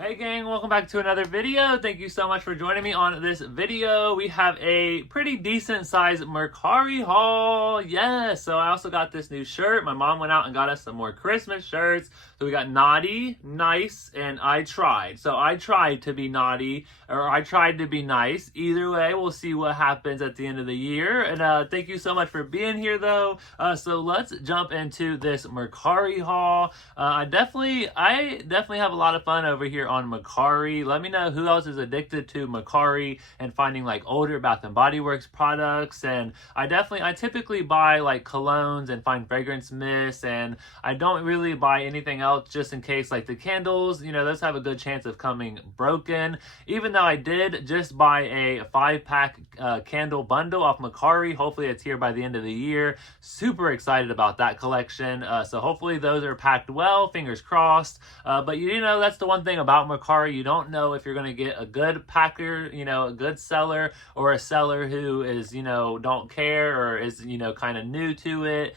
Hey gang, welcome back to another video. Thank you so much for joining me on this video. We have a pretty decent sized Mercari haul. Yes, so I also got this new shirt. My mom went out and got us some more Christmas shirts. So we got naughty, nice, and I tried. So I tried to be naughty, or I tried to be nice. Either way, we'll see what happens at the end of the year. And thank you so much for being here though. So let's jump into this Mercari haul. I definitely have a lot of fun over here on Mercari. Let me know who else is addicted to Mercari and finding like older Bath and Body Works products. And I typically buy like colognes and fine fragrance mists, and I don't really buy anything else just in case, like the candles, you know, those have a good chance of coming broken. Even though I did just buy a 5-pack candle bundle off Mercari. Hopefully it's here by the end of the year. Super excited about that collection. So hopefully those are packed well, fingers crossed. But you know, that's the one thing about Mercari. You don't know if you're going to get a good packer, you know, a good seller, or a seller who is, you know, don't care or is, you know, kind of new to it.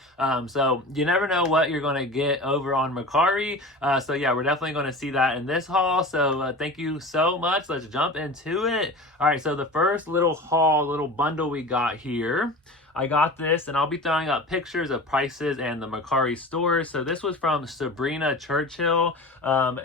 So you never know what you're going to get over on Mercari. So yeah, we're definitely going to see that in this haul. So thank you so much. Let's jump into it. All right, so the first little bundle we got here, I got this, and I'll be throwing up pictures of prices and the Mercari stores. So this was from Sabrina Churchill.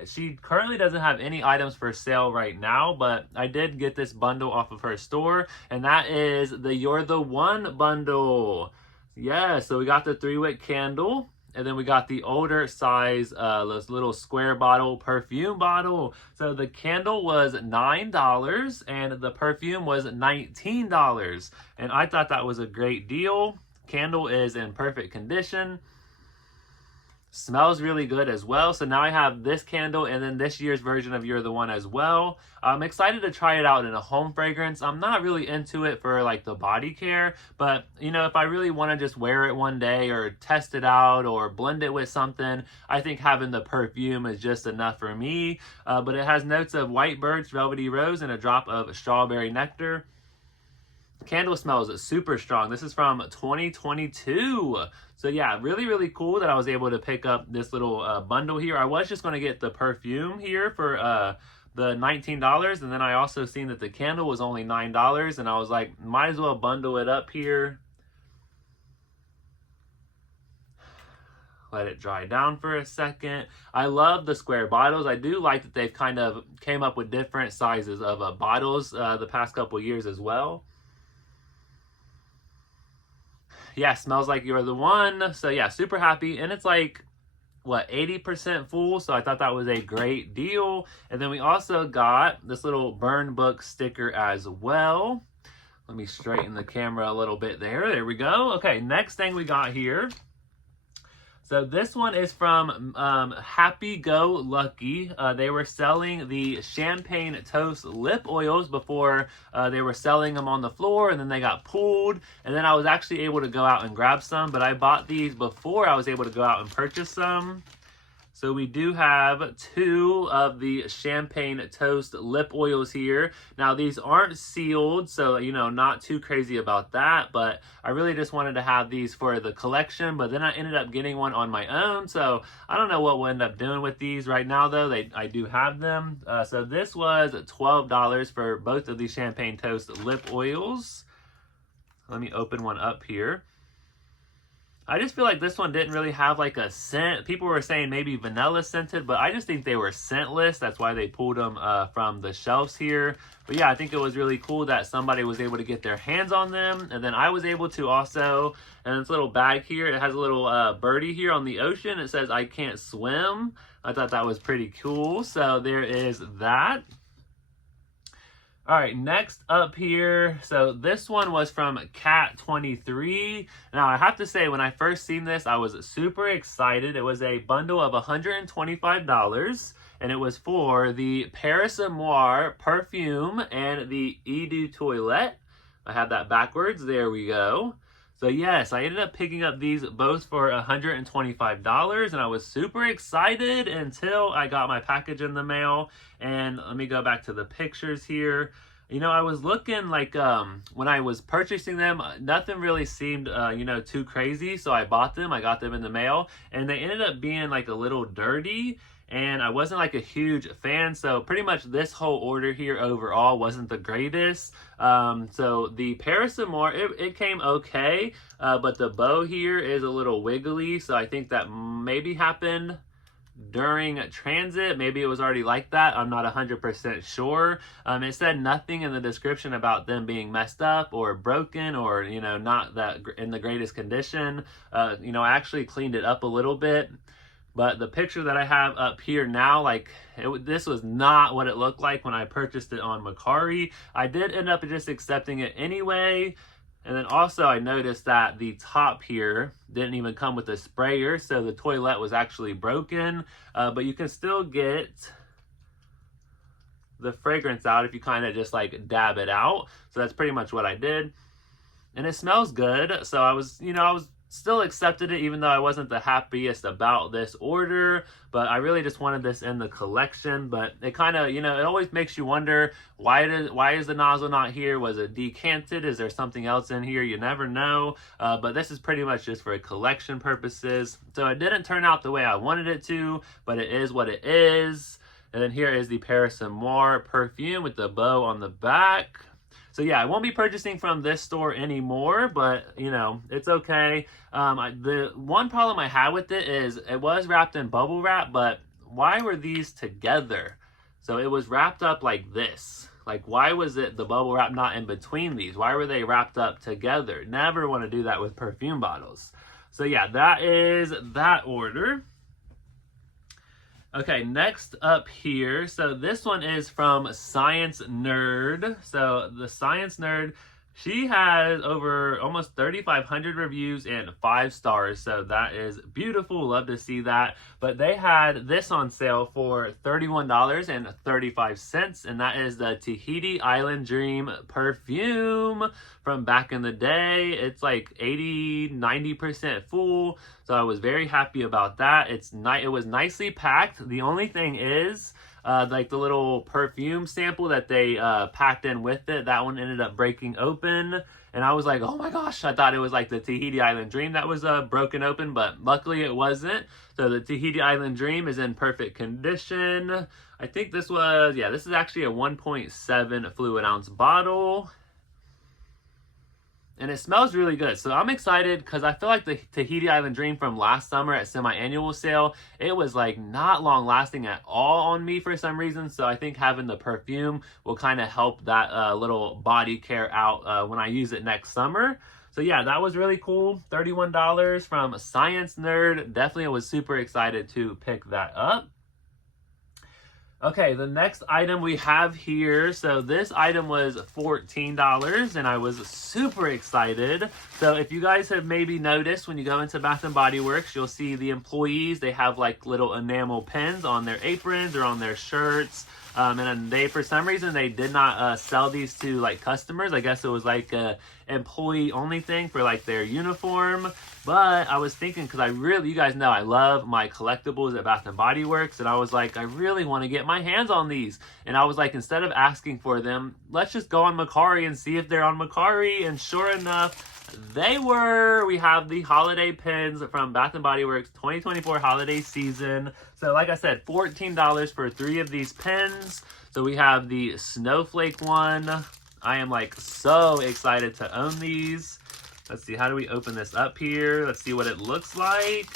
She currently doesn't have any items for sale right now, but I did get this bundle off of her store, and that is the You're the One bundle. Yeah, so we got the 3-wick candle. And then we got the older size, this little square bottle, perfume bottle. So the candle was $9 and the perfume was $19. And I thought that was a great deal. Candle is in perfect condition. Smells really good as well. So now I have this candle and then this year's version of You're the One as well. I'm excited to try it out in a home fragrance. I'm not really into it for like the body care, but you know, if I really want to just wear it one day or test it out or blend it with something, I think having the perfume is just enough for me. But it has notes of white birch, velvety rose, and a drop of strawberry nectar. Candle smells super strong. This is from 2022. So yeah, really cool that I was able to pick up this little bundle here. I was just going to get the perfume here for the $19, and then I also seen that the candle was only $9, and I was like, might as well bundle it up here. Let it dry down for a second. I love the square bottles. I do like that they've kind of came up with different sizes of bottles the past couple years as well. Yeah, smells like You're the One. So yeah, super happy. And it's like, what, 80% full. So I thought that was a great deal. And then we also got this little burn book sticker as well. Let me straighten the camera a little bit there. There we go. Okay, next thing we got here. So this one is from HappyGoLucky. They were selling the champagne toast lip oils before they were selling them on the floor, and then they got pulled. And then I was actually able to go out and grab some, but I bought these before I was able to go out and purchase some. So we do have 2 of the champagne toast lip oils here. Now these aren't sealed, so you know, not too crazy about that, but I really just wanted to have these for the collection, but then I ended up getting one on my own, so I don't know what we'll end up doing with these right now though. I do have them. So this was $12 for both of these champagne toast lip oils. Let me open one up here. I just feel like this one didn't really have like a scent. People were saying maybe vanilla scented, but I just think they were scentless. That's why they pulled them from the shelves here. But yeah, I think it was really cool that somebody was able to get their hands on them. And then I was able to also, and this little bag here, it has a little birdie here on the ocean. It says, "I can't swim." I thought that was pretty cool. So there is that. All right, next up here, so this one was from Cat23. Now, I have to say, when I first seen this, I was super excited. It was a bundle of $125, and it was for the Sciencenerd perfume and the Eau de Toilette. I have that backwards. There we go. So yes, I ended up picking up these both for $125, and I was super excited until I got my package in the mail. And let me go back to the pictures here. You know, I was looking like, when I was purchasing them, nothing really seemed, you know, too crazy. So I bought them, I got them in the mail, and they ended up being like a little dirty. and I wasn't like a huge fan, so pretty much this whole order here overall wasn't the greatest. So the Parasamore, it came okay, but the bow here is a little wiggly, so I think that maybe happened during transit. Maybe it was already like that. I'm not 100% sure. It said nothing in the description about them being messed up or broken or, you know, not that in the greatest condition. You know, I actually cleaned it up a little bit, but the picture that I have up here now, like this was not what it looked like when I purchased it on Mercari. I did end up just accepting it anyway. And then also I noticed that the top here didn't even come with a sprayer, so the toilet was actually broken. But you can still get the fragrance out if you kind of just like dab it out. So that's pretty much what I did. And it smells good. So I was still accepted it, even though I wasn't the happiest about this order, but I really just wanted this in the collection. But it kind of, you know, it always makes you wonder, why is the nozzle not here? Was it decanted? Is there something else in here? You never know. But this is pretty much just for collection purposes. So it didn't turn out the way I wanted it to, but it is what it is. And then here is the Parasamore perfume with the bow on the back. So yeah, I won't be purchasing from this store anymore, but you know, it's okay. The one problem I had with it is it was wrapped in bubble wrap, but why were these together? So it was wrapped up like this. Like, why was it the bubble wrap not in between these? Why were they wrapped up together? Never want to do that with perfume bottles. So yeah, that is that order. Okay, next up here, so this one is from Sciencenerd. So the Sciencenerd, she has over almost 3,500 reviews and 5 stars, so that is beautiful. Love to see that. But they had this on sale for $31.35, and that is the Tahiti Island Dream perfume from back in the day. It's like 80-90% full, so I was very happy about that. It was nicely packed. The only thing is, like the little perfume sample that they packed in with it, that one ended up breaking open. And I was like, oh my gosh, I thought it was like the Tahiti Island Dream that was broken open, but luckily it wasn't. So the Tahiti Island Dream is in perfect condition. I think this was, yeah, this is actually a 1.7 fluid ounce bottle. And it smells really good. So I'm excited because I feel like the Tahiti Island Dream from last summer at semi-annual sale, it was like not long lasting at all on me for some reason. So I think having the perfume will kind of help that little body care out when I use it next summer. So yeah, that was really cool. $31 from Sciencenerd. Definitely was super excited to pick that up. Okay, the next item we have here, so this item was $14 and I was super excited. So if you guys have maybe noticed, when you go into Bath & Body Works, you'll see the employees, they have like little enamel pins on their aprons or on their shirts. And then they, for some reason, they did not sell these to like customers. I guess it was like a employee only thing for like their uniform. But I was thinking, because you guys know I love my collectibles at Bath & Body Works, and I was like, I really want to get my hands on these. And I was like, instead of asking for them, let's just go on Mercari and see if they're on Mercari. And sure enough, they were. We have the holiday pins from Bath & Body Works 2024 holiday season. So like I said, $14 for 3 of these pins. So we have the snowflake one. I am like so excited to own these. Let's see, how do we open this up here? Let's see what it looks like.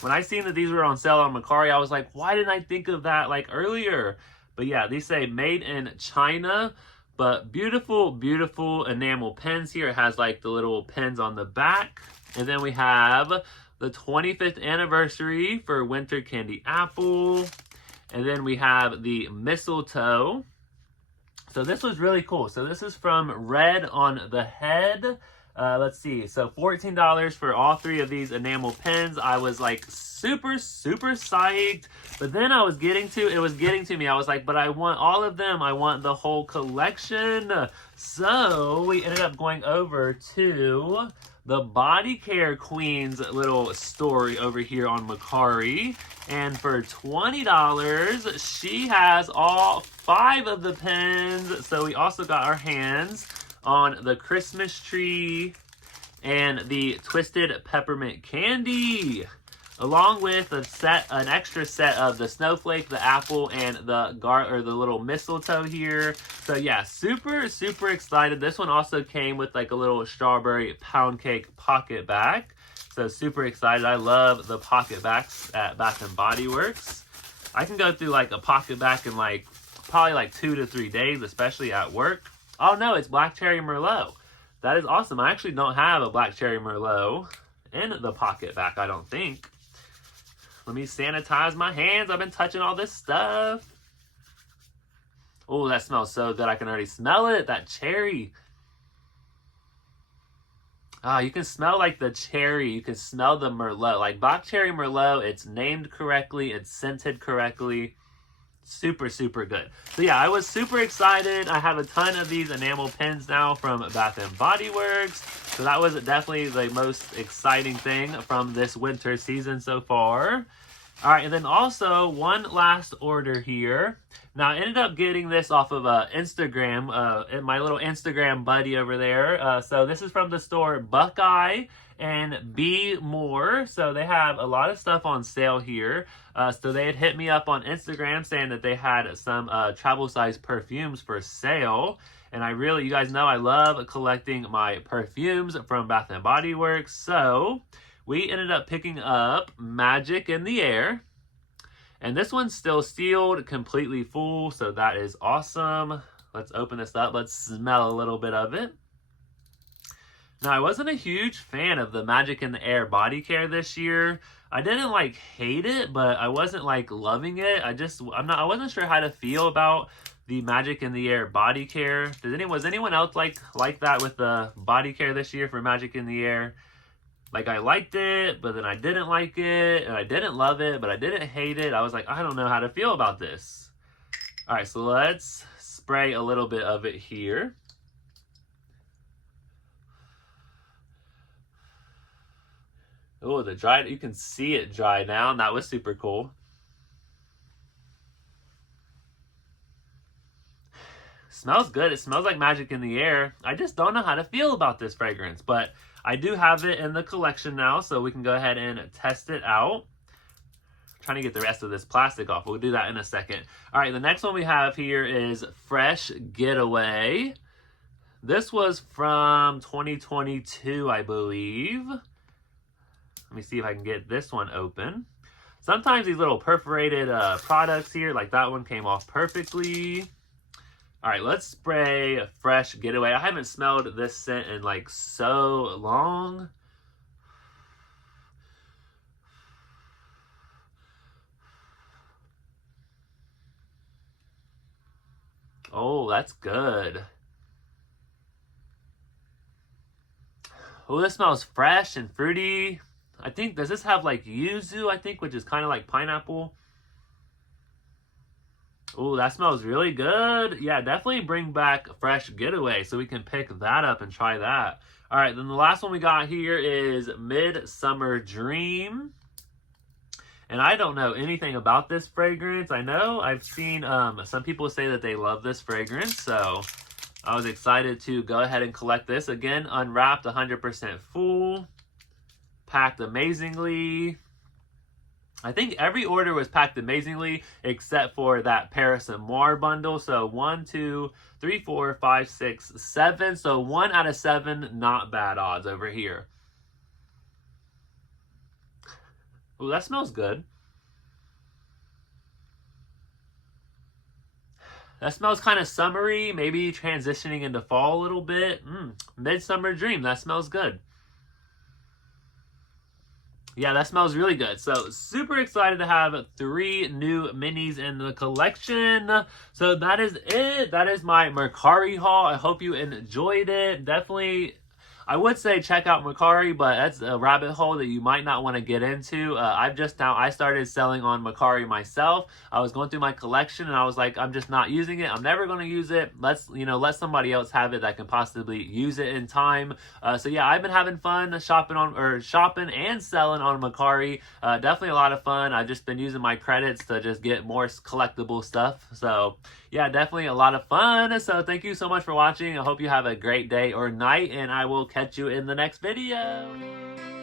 When I seen that these were on sale on Mercari, I was like, why didn't I think of that like earlier? But yeah, these say made in China. But beautiful, beautiful enamel pins here. It has like the little pins on the back. And then we have the 25th anniversary for Winter Candy Apple. And then we have the mistletoe. So this was really cool. So this is from Red on the Head. Let's see. So $14 for all 3 of these enamel pins. I was like super, super psyched. But then it was getting to me. I was like, but I want all of them. I want the whole collection. So we ended up going over to the Body Care Queen's little story over here on Mercari. And for $20, she has all 5 of the pins. So we also got our hands on the Christmas tree and the Twisted Peppermint Candy. along with an extra set of the snowflake, the apple, and the little mistletoe here. So yeah, super, super excited. This one also came with like a little strawberry pound cake pocket bag. So super excited. I love the pocket backs at Bath & Body Works. I can go through like a pocket back in like probably like 2 to 3 days, especially at work. Oh no, it's Black Cherry Merlot. That is awesome. I actually don't have a Black Cherry Merlot in the pocket back, I don't think. Let me sanitize my hands. I've been touching all this stuff. Oh, that smells so good. I can already smell it. That cherry. Ah, you can smell like the cherry. You can smell the Merlot. Like Black Cherry Merlot, it's named correctly. It's scented correctly. Super, super good. So yeah, I was super excited. I have a ton of these enamel pins now from Bath & Body Works. So that was definitely the most exciting thing from this winter season so far. All right, and then also one last order here. Now, I ended up getting this off of Instagram, my little Instagram buddy over there. So this is from the store BuckeyeInBmore. So they have a lot of stuff on sale here. So they had hit me up on Instagram saying that they had some travel size perfumes for sale. And you guys know I love collecting my perfumes from Bath & Body Works. So we ended up picking up Magic in the Air. And this one's still sealed, completely full, so that is awesome. Let's open this up. Let's smell a little bit of it. Now, I wasn't a huge fan of the Magic in the Air body care this year. I didn't like hate it, but I wasn't like loving it. I wasn't sure how to feel about the Magic in the Air body care. Was anyone else like that with the body care this year for Magic in the Air? Like, I liked it, but then I didn't like it, and I didn't love it, but I didn't hate it. I was like, I don't know how to feel about this. All right, so let's spray a little bit of it here. Oh, you can see it dry now, and that was super cool. Smells good. It smells like Magic in the Air. I just don't know how to feel about this fragrance, but I do have it in the collection now, so we can go ahead and test it out. I'm trying to get the rest of this plastic off. We'll do that in a second. All right, the next one we have here is Fresh Getaway. This was from 2022, I believe. Let me see if I can get this one open. Sometimes these little perforated products here, like that one, came off perfectly. All right, let's spray Fresh Getaway. I haven't smelled this scent in like so long. Oh, that's good. Oh, this smells fresh and fruity. Does this have like yuzu, which is kind of like pineapple? Oh, that smells really good. Yeah, definitely bring back Fresh Getaway so we can pick that up and try that. All right, then the last one we got here is Midsummer Dream. And I don't know anything about this fragrance. I know I've seen some people say that they love this fragrance, so I was excited to go ahead and collect this. Again, unwrapped, 100% full, packed amazingly. I think every order was packed amazingly except for that Paris and Moire bundle. So 1, 2, 3, 4, 5, 6, 7. So 1 out of 7, not bad odds over here. Oh, that smells good. That smells kind of summery, maybe transitioning into fall a little bit. Midsummer Dream, that smells good. Yeah, that smells really good. So super excited to have 3 new minis in the collection. So that is it. That is my Mercari haul. I hope you enjoyed it. Definitely, I would say check out Mercari, but that's a rabbit hole that you might not want to get into. I started selling on Mercari myself. I was going through my collection and I was like, I'm just not using it. I'm never going to use it. Let somebody else have it that can possibly use it in time. So yeah, I've been having fun shopping and selling on Mercari. Definitely a lot of fun. I've just been using my credits to just get more collectible stuff. So yeah, definitely a lot of fun. So thank you so much for watching. I hope you have a great day or night, and I will catch you in the next video.